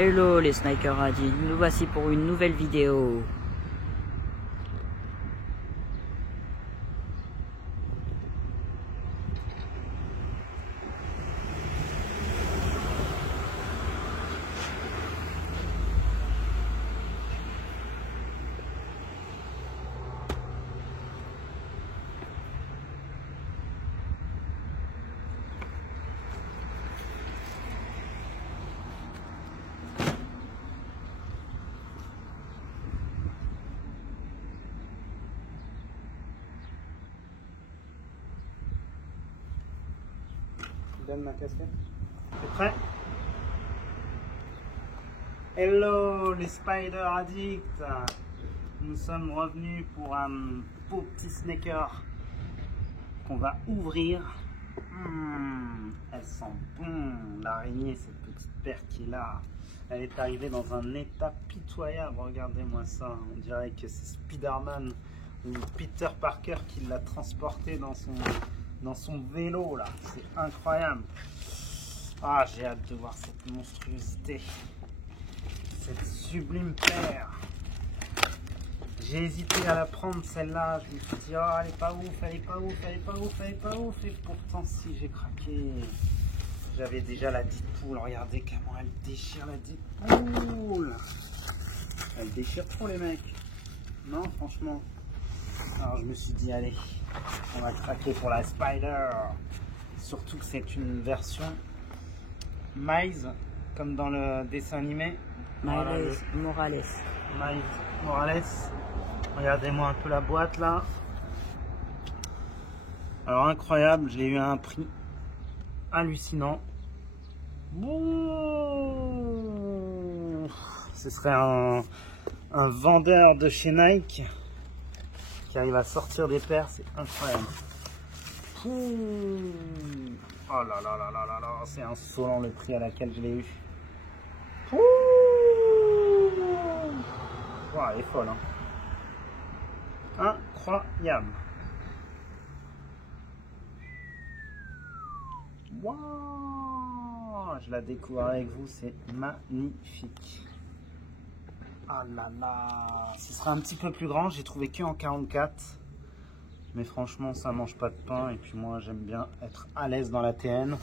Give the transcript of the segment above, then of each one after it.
Hello les Sniker Radis, nous voici pour une nouvelle vidéo. Donne ma casquette. T'es prêt? Hello les Spider Addicts. Nous sommes revenus pour un beau petit sneaker qu'on va ouvrir. Elle sent bon. L'araignée, cette petite paire qui est là, elle est arrivée dans un état pitoyable. Regardez-moi ça. On dirait que c'est Spider-Man ou Peter Parker qui l'a transporté dans son vélo là. C'est incroyable. Ah, j'ai hâte de voir cette monstruosité, cette sublime paire. J'ai hésité à la prendre celle-là. Je me suis dit, oh, elle est pas ouf, elle est pas ouf, elle est pas ouf, elle est pas ouf. Et pourtant, si, j'ai craqué. J'avais déjà la Deadpool. Regardez comment elle déchire la Deadpool. Elle déchire trop les mecs. Non, franchement. Alors je me suis dit, allez, on va craquer pour la Spider. Surtout que c'est une version Miles, comme dans le dessin animé. Miles Morales. Miles Morales. Regardez-moi un peu la boîte là. Alors incroyable, je l'ai eu à un prix hallucinant. Bon, ce serait un vendeur de chez Nike qui arrive à sortir des paires, c'est incroyable. Oh là là là là là là, c'est insolent le prix à laquelle je l'ai eu. Oh, elle est folle, hein. Incroyable. Wow, je la découvre avec vous, c'est magnifique. Ah là là, ce sera un petit peu plus grand, j'ai trouvé que en 44. Mais franchement, ça mange pas de pain. Et puis moi, j'aime bien être à l'aise dans la TN.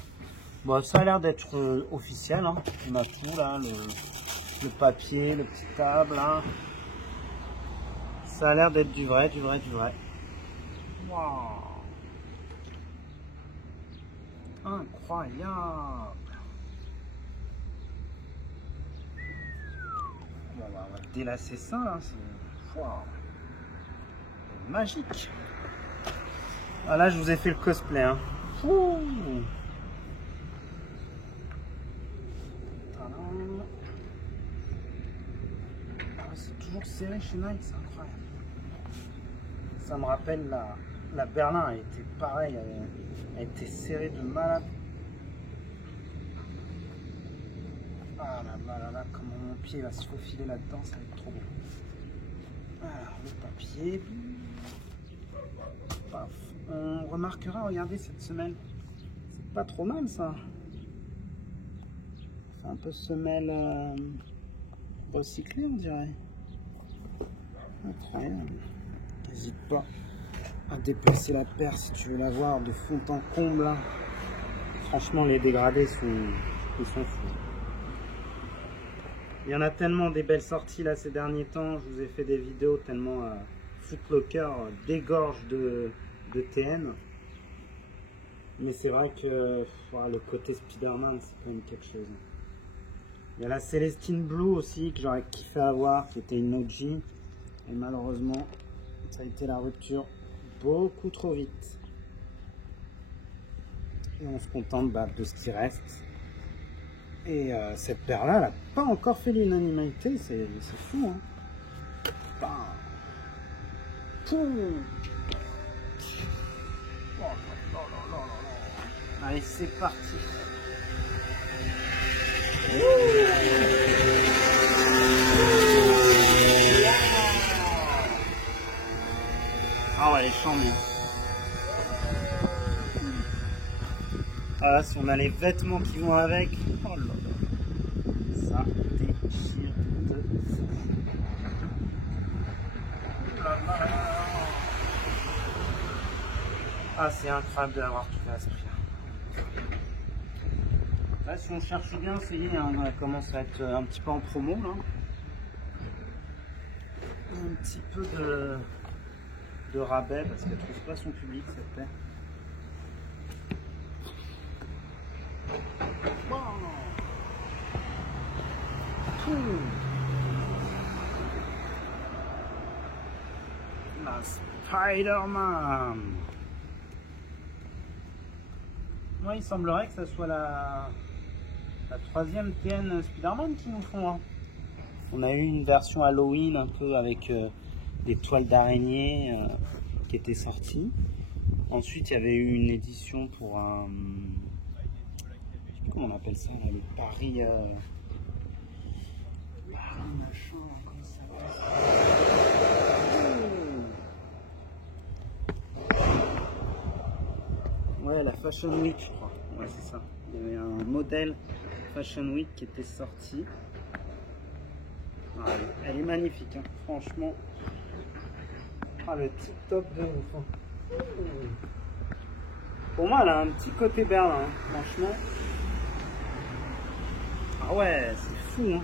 Bon, ça a l'air d'être officiel, hein. On a tout là, le papier, le petit câble, hein. Ça a l'air d'être du vrai, du vrai, du vrai. Waouh, incroyable. Bon, on va délasser ça, hein. C'est magique. Ah là, je vous ai fait le cosplay, hein. C'est toujours serré chez Nike, c'est incroyable. Ça me rappelle la Berlin, elle était pareil, elle était serrée de malade. Ah là là là là, comment mon pied va se faufiler là-dedans, ça va être trop beau. Alors, le papier. Paf. On remarquera, regardez cette semelle. C'est pas trop mal ça. C'est un peu semelle recyclée, on dirait. Incroyable. N'hésite pas à déplacer la paire si tu veux la voir de fond en comble. Hein. Franchement, les dégradés ils sont fous. Il y en a tellement des belles sorties là ces derniers temps. Je vous ai fait des vidéos tellement Foot Locker dégorge de TN. Mais c'est vrai que le côté Spider-Man, c'est quand même quelque chose. Il y a la Celestine Blue aussi que j'aurais kiffé avoir, qui était une OG. Et malheureusement, ça a été la rupture beaucoup trop vite. Et on se contente de ce qui reste. Et cette paire-là, elle n'a pas encore fait l'unanimité, c'est fou. Hein. Allez, c'est parti. Ah ouais, elle est chambée. Ah là, si on a les vêtements qui vont avec, oh là là, ça Ah, c'est incroyable d'avoir trouvé à ce prix-là. Là, si on cherche bien, Céline, hein, elle commence à être un petit peu en promo, là. Un petit peu de rabais, parce qu'elle trouve pas son public, cette paire. Wow. La Spider-Man. Moi, il semblerait que ça soit la troisième TN Spider-Man qu'ils nous font. Hein. On a eu une version Halloween un peu avec des toiles d'araignée qui était sortie. Ensuite, il y avait eu une édition pour un... Je sais plus comment on appelle ça, là, le Paris... Paris machin, comment ça s'appelle? Ouais, la Fashion Week, je crois. Ouais, c'est ça. Il y avait un modèle Fashion Week qui était sorti. Ah, elle est magnifique, hein. Franchement. Ah, le tip top de ouf. Hein. Pour moi, elle a un petit côté Berlin, hein. Franchement. Ah ouais, c'est fou. Hein.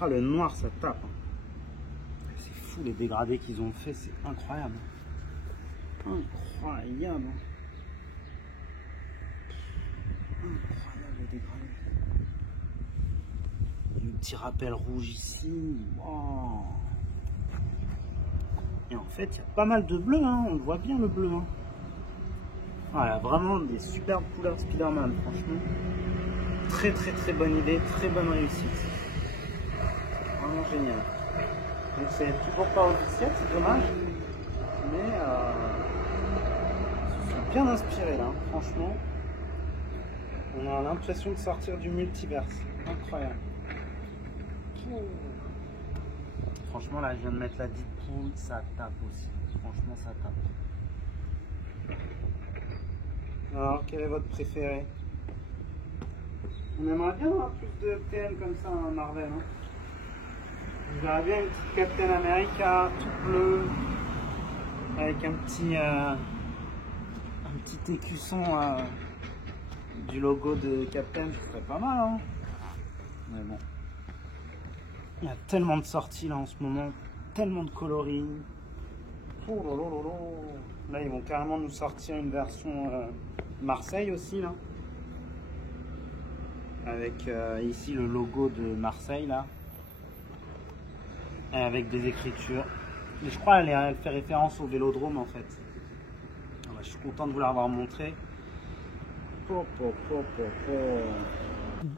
Ah, le noir, ça tape. Hein. C'est fou les dégradés qu'ils ont fait, c'est incroyable. Incroyable. Incroyable les dégradés. Un petit rappel rouge ici. Wow. Et en fait, il y a pas mal de bleu, hein. On voit bien le bleu. Hein. Ah, il y a vraiment des superbes couleurs Spider-Man, franchement. Très très très bonne idée, très bonne réussite. Vraiment génial. Donc c'est toujours pas officiel, c'est dommage. Mais ils se sont bien inspirés là, franchement. On a l'impression de sortir du multiverse. Incroyable. Franchement là je viens de mettre la Deadpool, ça tape aussi. Franchement ça tape. Alors quel est votre préféré? On aimerait bien avoir plus de TN comme ça en Marvel. Hein. Vous verrez bien une petite Captain America tout bleu avec un petit écusson du logo de Captain, ce serait pas mal. Hein. Mais bon. Il y a tellement de sorties là en ce moment, tellement de coloris. Oh là là là là. Là ils vont carrément nous sortir une version Marseille aussi là. Avec ici le logo de Marseille là. Et avec des écritures. Et je crois qu'elle fait référence au Vélodrome en fait. Ah bah, je suis content de vous l'avoir montré.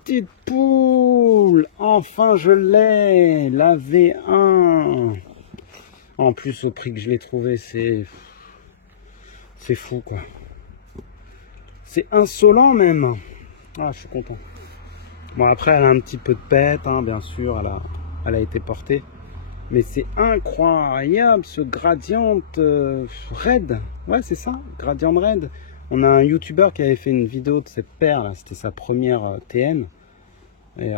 Deadpool, enfin je l'ai, la V1. En plus au prix que je l'ai trouvé, c'est fou quoi. C'est insolent même. Ah, je suis content. Bon après elle a un petit peu de pète, hein, bien sûr, elle a été portée. Mais c'est incroyable ce Gradient Red. Ouais c'est ça, Gradient Red. On a un YouTuber qui avait fait une vidéo de cette paire, là, c'était sa première TN. Et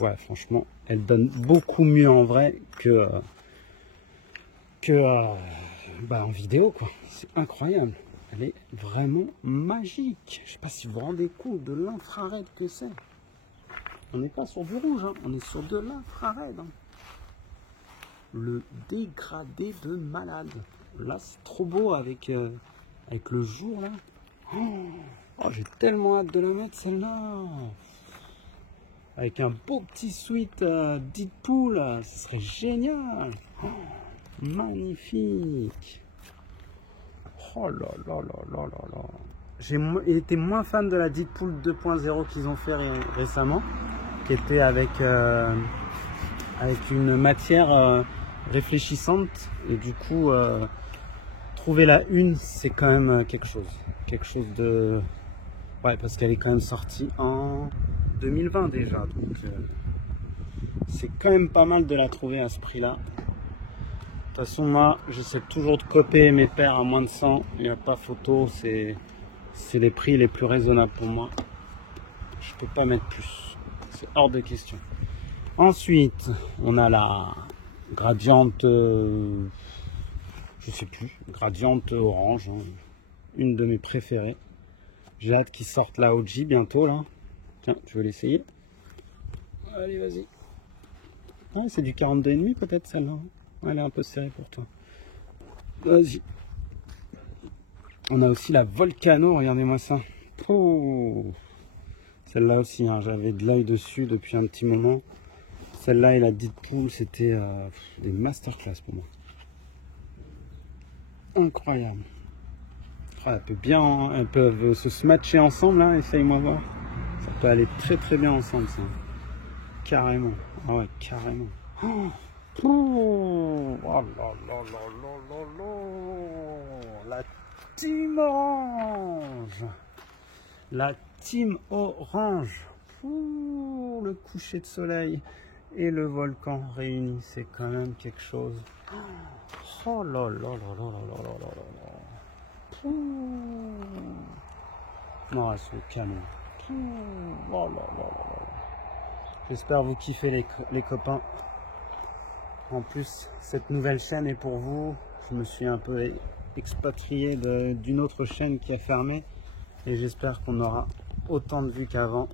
ouais, franchement, elle donne beaucoup mieux en vrai que en vidéo, quoi. C'est incroyable. Elle est vraiment magique. Je sais pas si vous vous rendez compte de l'infrared que c'est. On n'est pas sur du rouge, hein. On est sur de l'infrared. Hein. Le dégradé de malade. Là, c'est trop beau avec le jour là. Oh, j'ai tellement hâte de la mettre celle-là. Avec un beau petit sweat Deadpool, ce serait génial. Oh, magnifique. Oh là là là là là là. J'ai été moins fan de la Deadpool 2.0 qu'ils ont fait récemment, qui était avec une matière réfléchissante et du coup trouver la une c'est quand même quelque chose de ouais parce qu'elle est quand même sortie en 2020 déjà donc c'est quand même pas mal de la trouver à ce prix là. De toute façon moi j'essaie toujours de copier mes paires à moins de 100, il n'y a pas photo, c'est les prix les plus raisonnables pour moi, je peux pas mettre plus, c'est hors de question. Ensuite on a la Gradient, je je sais plus, Gradiente orange, hein. Une de mes préférées. J'ai hâte qu'ils sortent la OG bientôt là. Tiens, tu veux l'essayer? Allez, vas-y. Oh, c'est du 42,5 peut-être celle-là. Elle est un peu serrée pour toi. Vas-y. On a aussi la Volcano, regardez-moi ça. Oh. Celle-là aussi, hein, j'avais de l'œil dessus depuis un petit moment. Celle-là et la Deadpool, c'était des masterclass pour moi. Incroyable. Oh, elles peuvent se smatcher ensemble, hein, essaye-moi voir. Ça peut aller très très bien ensemble, ça. Carrément. Ah ouais, carrément. Oh, oh là là là là là là. La team orange. La team orange. Ouh, le coucher de soleil et le volcan réunis, c'est quand même quelque chose. Oh là là là là là là là là. Non, c'est le canon. Oh là là là là. J'espère vous kiffer les copains. En plus, cette nouvelle chaîne est pour vous. Je me suis un peu expatrié d'une autre chaîne qui a fermé. Et j'espère qu'on aura autant de vues qu'avant.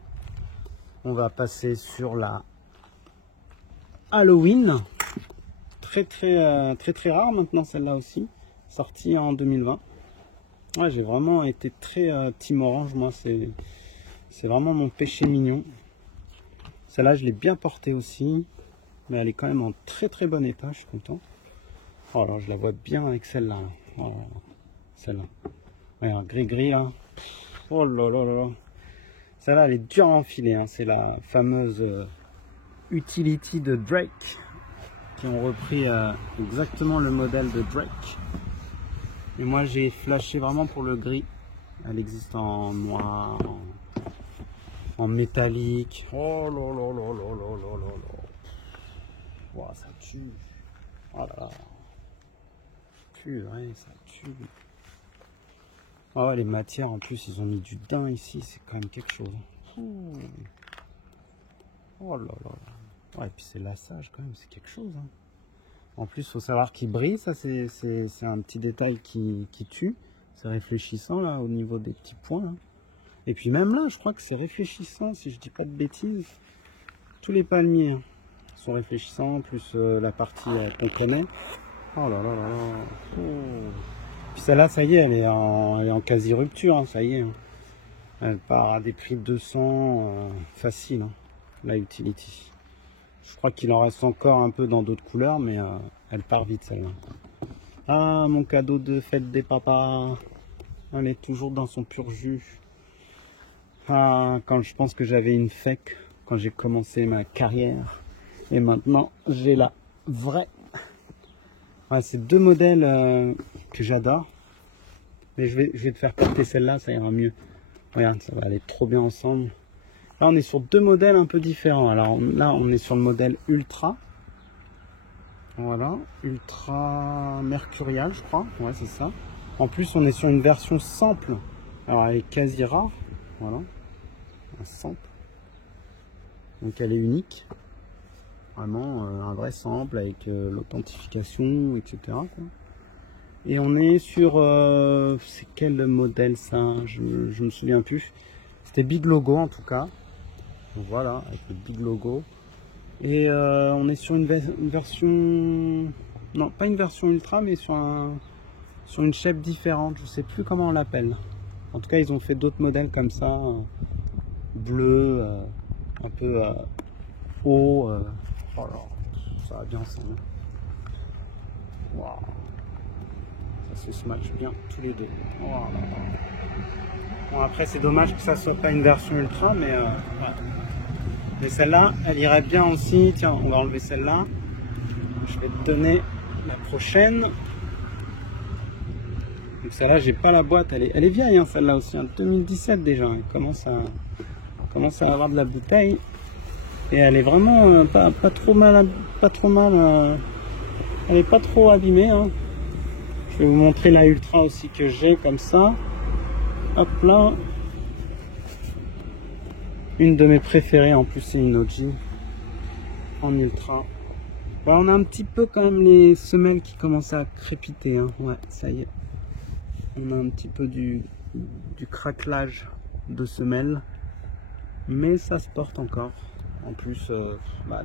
On va passer sur la Halloween. Très rare maintenant celle-là aussi. Sortie en 2020. Ouais, j'ai vraiment été très team orange. Moi, c'est vraiment mon péché mignon. Celle-là, je l'ai bien portée aussi, mais elle est quand même en très bon état, je suis content. Oh, alors, je la vois bien avec celle-là. Oh, celle-là. Regarde, gris là. Oh là là là là. Celle-là, elle est dure à enfiler. Hein. C'est la fameuse Utility de Drake, qui ont repris exactement le modèle de Drake. Et moi, j'ai flashé vraiment pour le gris. Elle existe en noir, en métallique. Oh là là là là là là là là. Wow, ça tue. Oh là là. Purée, ça tue. Ah ouais, les matières en plus, ils ont mis du daim ici, c'est quand même quelque chose. Oh là là là. Ouais, et puis c'est lassage quand même, c'est quelque chose. Hein. En plus, il faut savoir qu'il brille, ça c'est un petit détail qui tue. C'est réfléchissant là au niveau des petits points. Là. Et puis même là, je crois que c'est réfléchissant, si je dis pas de bêtises. Tous les palmiers hein, sont réfléchissants, plus la partie qu'on connaît. Oh là là là là. Oh. Puis celle-là, ça y est, elle est en quasi rupture, hein, ça y est. Hein. Elle part à des prix de 200 facile, hein, la Utility. Je crois qu'il en reste encore un peu dans d'autres couleurs, mais elle part vite celle-là. Ah, mon cadeau de fête des papas. Elle est toujours dans son pur jus. Ah, quand je pense que j'avais une fake quand j'ai commencé ma carrière. Et maintenant, j'ai la vraie. Ouais, c'est deux modèles que j'adore. Mais je vais te faire porter celle-là, ça ira mieux. Regarde, ça va aller trop bien ensemble. Là, on est sur deux modèles un peu différents. Alors là, on est sur le modèle Ultra. Voilà, Ultra Mercurial, je crois. Ouais, c'est ça. En plus, on est sur une version sample. Alors, elle est quasi rare. Voilà, un sample. Donc, elle est unique. Vraiment, un vrai sample avec l'authentification, etc. quoi. Et on est sur... c'est quel modèle ça? Je me souviens plus. C'était Big Logo en tout cas. Donc voilà, avec le Big Logo. Et on est sur une version... Non, pas une version ultra, mais sur une shape différente. Je sais plus comment on l'appelle. En tout cas, ils ont fait d'autres modèles comme ça. Bleu, un peu haut. Oh là, ça va bien ensemble. Waouh. Ça se match bien tous les deux. Oh là là. Bon, après, c'est dommage que ça soit pas une version ultra, mais ouais. Mais celle-là, elle irait bien aussi. Tiens, on va enlever celle-là. Je vais te donner la prochaine. Donc celle-là, j'ai pas la boîte. Elle est vieille, hein, celle-là aussi. Hein, 2017 déjà. Elle commence à avoir de la bouteille. Et elle est vraiment pas trop mal. Elle est pas trop abîmée. Hein. Je vais vous montrer la Ultra aussi que j'ai comme ça. Hop là. Une de mes préférées en plus, c'est une OG en Ultra. Ouais, on a un petit peu quand même les semelles qui commencent à crépiter. Hein. Ouais, ça y est. On a un petit peu du craquelage de semelles. Mais ça se porte encore. En plus,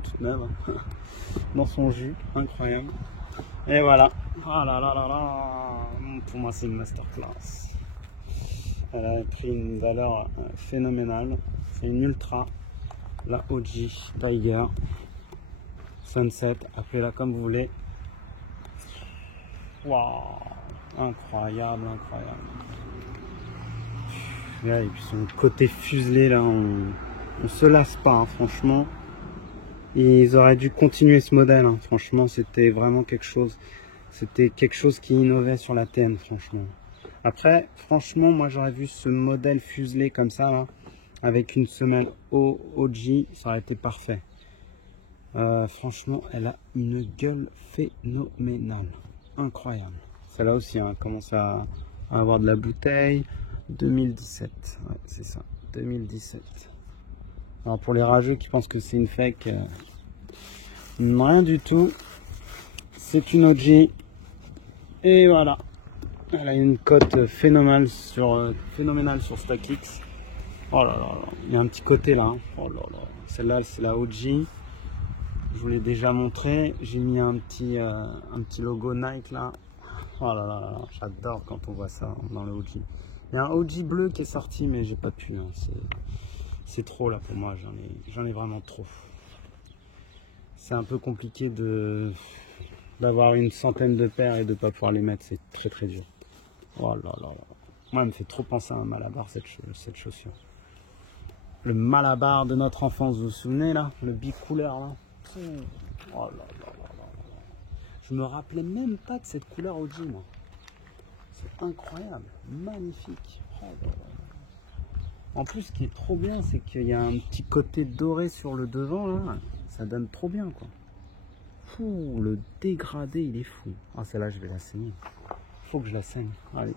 toute neuve. Hein. Dans son jus. Incroyable. Et voilà. Ah là là là là. Pour moi, c'est une masterclass. Elle a pris une valeur phénoménale. C'est une ultra. La OG Tiger. Sunset, appelez-la comme vous voulez. Waouh, incroyable, incroyable. Ouais, et puis son côté fuselé là, on se lasse pas, hein, franchement. Ils auraient dû continuer ce modèle, hein, franchement, c'était vraiment quelque chose. C'était quelque chose qui innovait sur la TN, franchement. Après, franchement, moi j'aurais vu ce modèle fuselé comme ça, là, avec une semelle OG, ça aurait été parfait. Franchement, elle a une gueule phénoménale, incroyable. Celle-là aussi hein, commence à avoir de la bouteille. 2017, ouais, c'est ça, 2017. Alors pour les rageux qui pensent que c'est une fake, rien du tout. C'est une OG. Et voilà, elle a une cote phénoménale sur StockX. Oh là là là, il y a un petit côté là. Hein. Oh là là, celle-là c'est la OG. Je vous l'ai déjà montré, j'ai mis un petit logo Nike là. Oh là là là, j'adore quand on voit ça dans le OG. Il y a un OG bleu qui est sorti mais j'ai pas pu, hein. C'est trop là pour moi, j'en ai vraiment trop. C'est un peu compliqué d'avoir une centaine de paires et de pas pouvoir les mettre, c'est très très dur. Oh là là là. Moi elle me fait trop penser à un Malabar cette chaussure. Le Malabar de notre enfance, vous vous souvenez là, le bicouleur là. Oh là là là là. Je me rappelais même pas de cette couleur OG moi. C'est incroyable, magnifique. Oh là là. En plus ce qui est trop bien c'est qu'il y a un petit côté doré sur le devant là. Ça donne trop bien quoi. Fou, le dégradé il est fou. Ah celle-là je vais la saigner. Faut que je la saigne. Allez.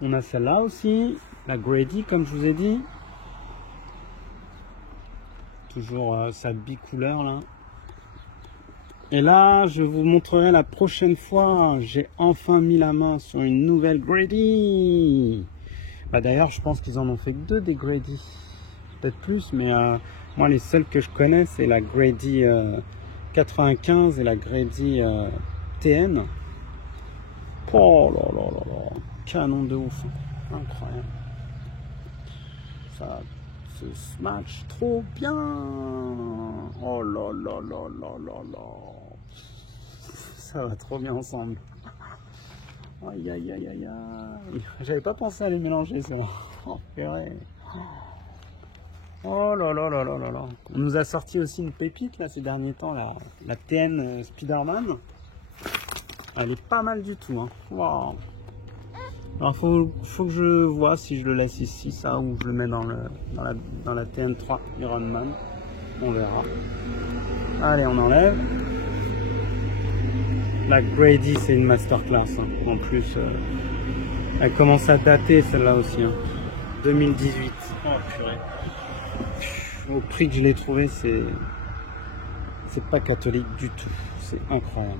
On a celle-là aussi, la Grady comme je vous ai dit. Toujours sa bicouleur là. Et là, je vous montrerai la prochaine fois. J'ai enfin mis la main sur une nouvelle Grady. D'ailleurs, je pense qu'ils en ont fait que 2 des Grady. Peut-être plus, mais moi, les seules que je connais, c'est la Grady 95 et la Grady TN. Oh là là là là. Canon de ouf. Incroyable. Ça se match trop bien. Oh là là là là là là. Ça va trop bien ensemble. Aïe aïe aïe aïe aïe. J'avais pas pensé à les mélanger ça. Oh purée. Oh là là là là là là. On nous a sorti aussi une pépite là ces derniers temps, la TN Spiderman. Elle est pas mal du tout. Hein. Wow. Alors faut que je vois si je le laisse ici ça ou je le mets dans la TN3 Ironman. On verra. Allez, on enlève. La Grady c'est une masterclass. Hein. En plus, elle commence à dater celle-là aussi. Hein. 2018. Oh purée. Au prix que je l'ai trouvé, c'est pas catholique du tout. C'est incroyable.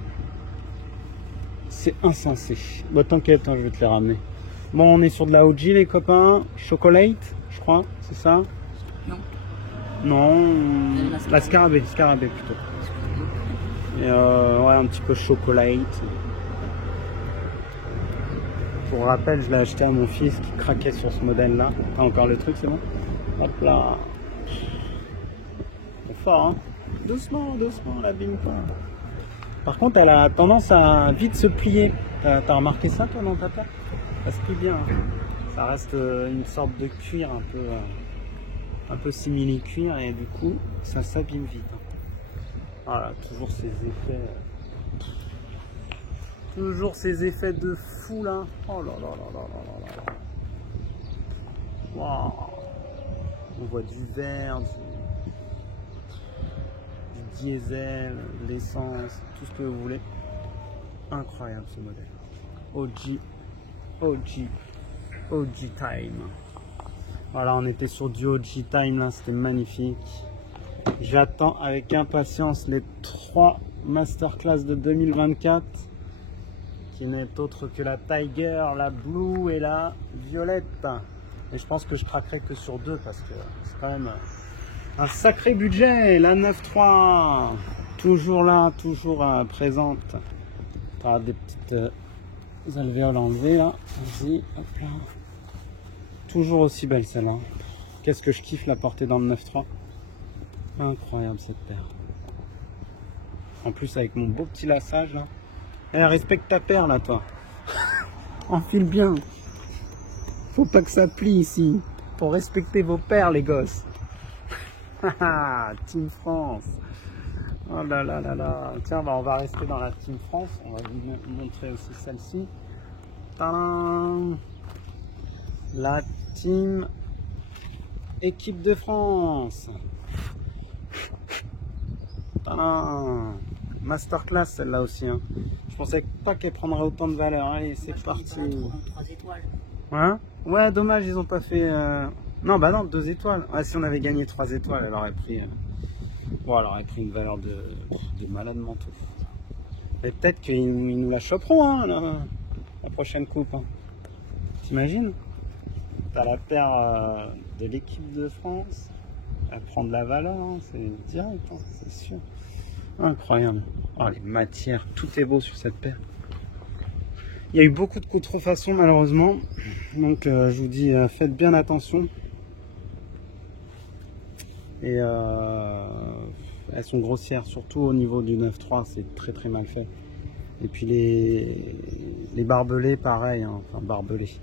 C'est insensé. Bon, t'inquiète, hein, je vais te les ramener. Bon, on est sur de la OG, les copains. Chocolate, je crois, c'est ça? Non. Non, la scarabée plutôt. Et ouais, un petit peu chocolate. Pour rappel, je l'ai acheté à mon fils qui craquait sur ce modèle-là. Ah, encore le truc, c'est bon? Hop là. C'est fort, hein? Doucement, doucement, l'abîme pas. Par contre, elle a tendance à vite se plier. T'as remarqué ça, toi, dans ta paire? Ça se plie bien. Hein. Ça reste une sorte de cuir un peu simili-cuir et du coup, ça s'abîme vite. Hein. Voilà, toujours ces effets. Toujours ces effets de fou là. Oh là là là là là là là. Waouh. On voit du vert, du diesel, de l'essence, tout ce que vous voulez. Incroyable ce modèle. OG Time. Voilà, on était sur du OG Time là, c'était magnifique. J'attends avec impatience les 3 masterclass de 2024 qui n'est autre que la Tiger, la Blue et la Violette. Et je pense que je craquerai que sur 2 parce que c'est quand même un sacré budget. La 9.3 toujours là, toujours présente. Tu as des petites alvéoles enlevées là. Vas-y, hop là. Toujours aussi belle celle-là. Qu'est-ce que je kiffe la porter dans le 9.3. Incroyable cette paire. En plus avec mon beau petit lassage là. Eh, respecte ta paire là toi. Enfile bien. Faut pas que ça plie ici. Faut respecter vos paires les gosses. Team France. Oh là là là là. Tiens, bah, on va rester dans la Team France. On va vous montrer aussi celle-ci. Tadam. La Team Équipe de France. Tadam. Masterclass celle-là aussi. Hein. Je pensais pas qu'elle prendrait autant de valeur. Allez, c'est parti. 3 étoiles. Hein? Ouais, dommage, ils ont pas fait. Non, bah non, 2 étoiles. Ouais, si on avait gagné 3 étoiles, elle aurait pris. Bon, elle aurait pris une valeur de malade mental. Et peut-être qu'ils nous la choperont, hein, la prochaine coupe. Hein. T'imagines? T'as la paire de l'équipe de France. Elle prend de la valeur, hein, c'est direct, hein, c'est sûr. Incroyable. Oh, les matières, tout est beau sur cette paire. Il y a eu beaucoup de contrefaçons malheureusement. Donc je vous dis, faites bien attention. Et elles sont grossières, surtout au niveau du 9.3, c'est très très mal fait. Et puis les barbelés, pareil, hein, enfin barbelés.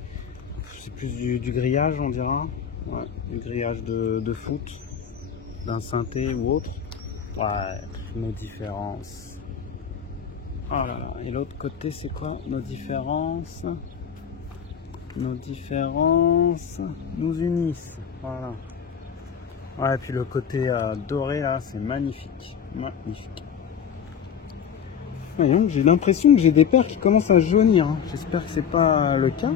C'est plus du grillage, on dira. Ouais, du grillage de foot, d'un synthé ou autre. Ouais, nos différences. Oh là là, et l'autre côté, c'est quoi nos différences? Nos différences nous unissent. Voilà. Ouais, et puis le côté doré là, c'est magnifique. Magnifique. Voyons, j'ai l'impression que j'ai des paires qui commencent à jaunir. Hein. J'espère que c'est pas le cas.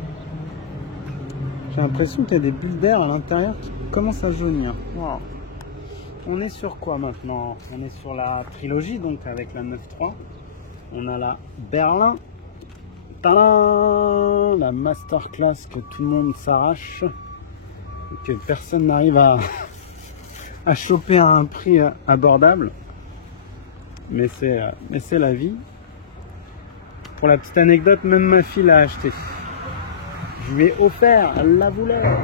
J'ai l'impression qu'il y a des bulles d'air à l'intérieur qui commencent à jaunir. Wow. On est sur quoi maintenant? On est sur la trilogie, donc avec la 9.3. On a la Berlin. Tadam! La masterclass que tout le monde s'arrache. Et que personne n'arrive à choper à un prix abordable. Mais c'est la vie. Pour la petite anecdote, même ma fille l'a acheté. Je lui ai offert, elle la voulait.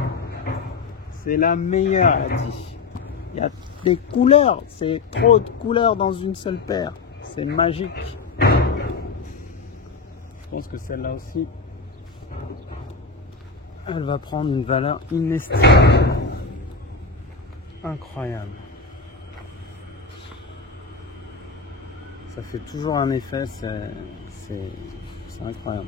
C'est la meilleure, elle a dit. Il y a des couleurs, c'est trop de couleurs dans une seule paire. C'est magique. Je pense que celle-là aussi, elle va prendre une valeur inestimable. Incroyable. Ça fait toujours un effet, c'est incroyable.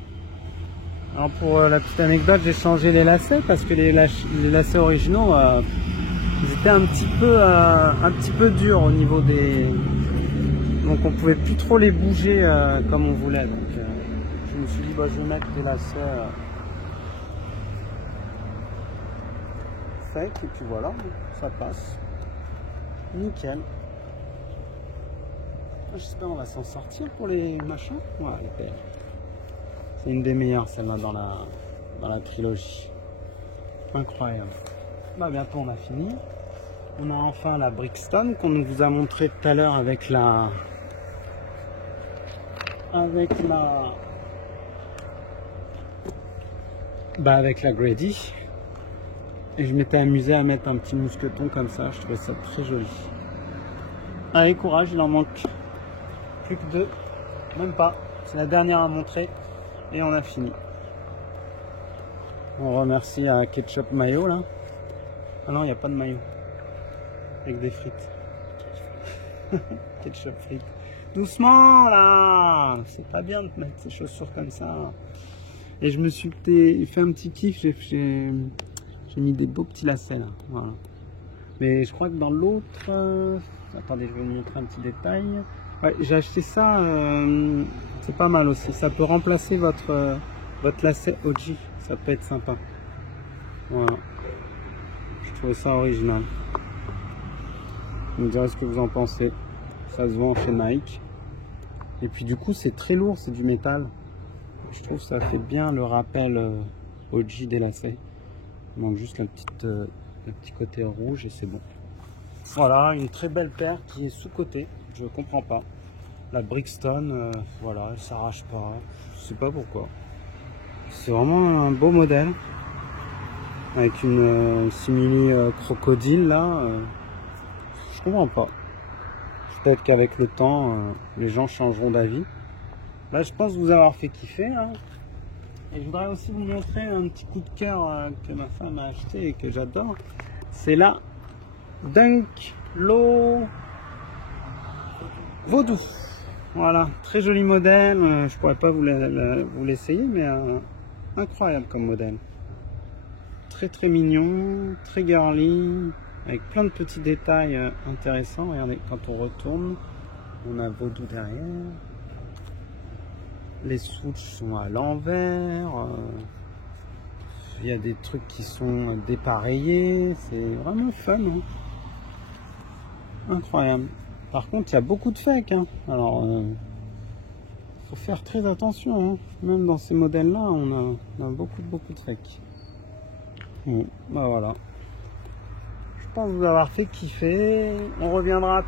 Alors pour la petite anecdote, j'ai changé les lacets parce que les lacets originaux, ils étaient un petit peu durs au niveau des... Donc on pouvait plus trop les bouger comme on voulait. Donc je me suis dit, bah, je vais mettre des lacets secs et puis voilà, ça passe. Nickel. J'espère qu'on va s'en sortir pour les machins. Ouais, c'est une des meilleures celle-là dans la trilogie. Incroyable. Bah bientôt on a fini. On a enfin la Brixton qu'on vous a montré tout à l'heure avec la Grady. Et je m'étais amusé à mettre un petit mousqueton comme ça, je trouvais ça très joli. Allez, courage, il en manque plus que 2, même pas, c'est la dernière à montrer et on a fini. On remercie à Ketchup Mayo là. Ah non, il n'y a pas de maillot. Avec des frites. Ketchup frites. Doucement là. C'est pas bien de mettre ses chaussures comme ça. Et je me suis fait un petit kiff. J'ai mis des beaux petits lacets là. Voilà. Mais je crois que dans l'autre... Attendez, je vais vous montrer un petit détail. Ouais, j'ai acheté ça. C'est pas mal aussi. Ça peut remplacer votre lacet OG. Ça peut être sympa. Voilà. Je trouvais ça original. Vous me direz ce que vous en pensez. Ça se vend chez Nike. Et puis du coup c'est très lourd, c'est du métal. Je trouve que ça fait bien le rappel OG des lacets. Il manque juste le petit côté rouge et c'est bon. Voilà, une très belle paire qui est sous-cotée, je ne comprends pas. La Brixton, voilà, elle s'arrache pas, je sais pas pourquoi. C'est vraiment un beau modèle. Avec une simili crocodile là, je comprends pas. Peut-être qu'avec le temps, les gens changeront d'avis. Là, je pense vous avoir fait kiffer. Hein. Et je voudrais aussi vous montrer un petit coup de cœur que ma femme a acheté et que j'adore. C'est la Dunk Low Vaudou. Voilà, très joli modèle. Je pourrais pas vous l'essayer, mais incroyable comme modèle. Très très mignon, très girly, avec plein de petits détails intéressants. Regardez, quand on retourne, on a Vaudou derrière. Les switches sont à l'envers. Il y a des trucs qui sont dépareillés. C'est vraiment fun. Hein. Incroyable. Par contre, il y a beaucoup de fake. Hein. Alors, faut faire très attention. Hein. Même dans ces modèles-là, on a beaucoup de fake. Bon, bah voilà. Je pense vous avoir fait kiffer. On reviendra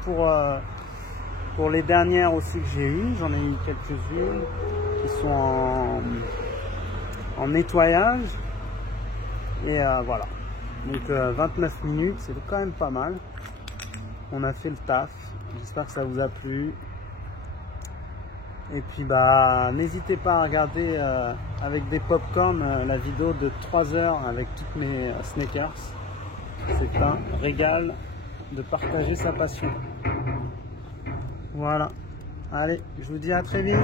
pour les dernières aussi que j'ai eues. J'en ai eu quelques-unes qui sont en nettoyage. Et voilà. Donc 29 minutes, c'est quand même pas mal. On a fait le taf. J'espère que ça vous a plu. Et puis bah n'hésitez pas à regarder avec des popcorn la vidéo de 3 heures avec toutes mes sneakers. C'est un régal de partager sa passion. Voilà. Allez, je vous dis à très vite.